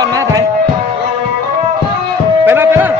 อนมาไทยไปนะไปนะ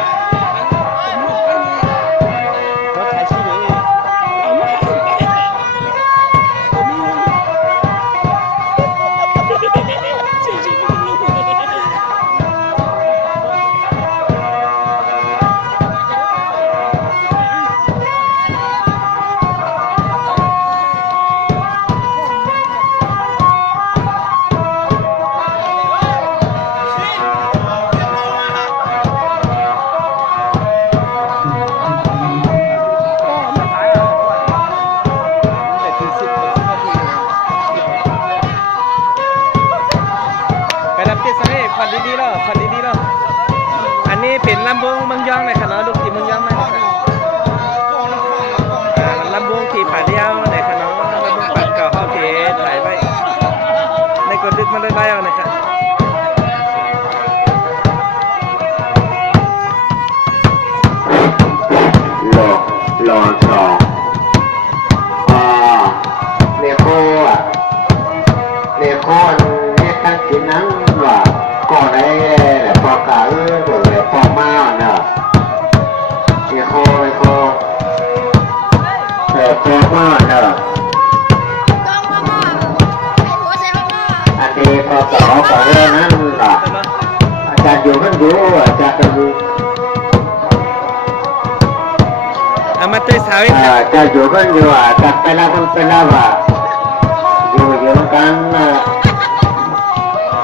ลำวงมืงยองหน่อยค่ะเนาะลูกทีมเมืงยองหน่อค่ะอ่าลำวงที่ป่าเดียวหน่อยค่ะเนาะลำวงปัดเก่าเข้าเทถ่ายไปในกดดึกมันได้ไหมเอานะอยค่ะหล่กลอสองอ่าเนโคอะเนโคนะ ตัวมาเนอะอันนี้พอสอของเรื่องนั้นล่ะอาจารย์อยู่มันอยู่อาจารย์ก็อยู่อามาเตยสาวอาอาจารย์อยู่มันอยู่อะจับไปแล้วมันไปแล้วอะอยู่อยู่กันอะ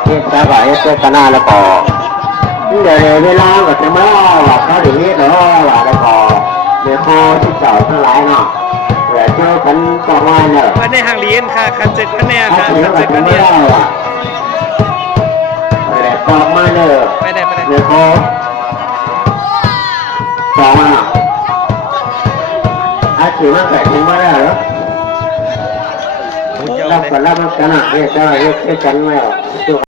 ที่สบายเจ้าคณะแล้วก็เดี๋ยวเวลาก็จะมาว่าเขาอย่างนี้เนาะว่าแล้วก็เดี๋ยวเขาที่เก่าทั้งหลายเนาะ เดี๋ยวเจอกันต่อมาเนอะวันในห้างเรียนค่ะคันเจ็ดคะแนนถ้าค่ะถือคันว่าเจ็ดจะคะแนไม่นได้อะแต่ต่อมาเนอะไปได้ไปได้เดี๋ยวเขาต่อมาถ้าถือว่าแต่ถึงไม่ได้เหรอผมจะเอารับเลยกันรับกันนะเนี่ยจะเรียกกันไม่หรอก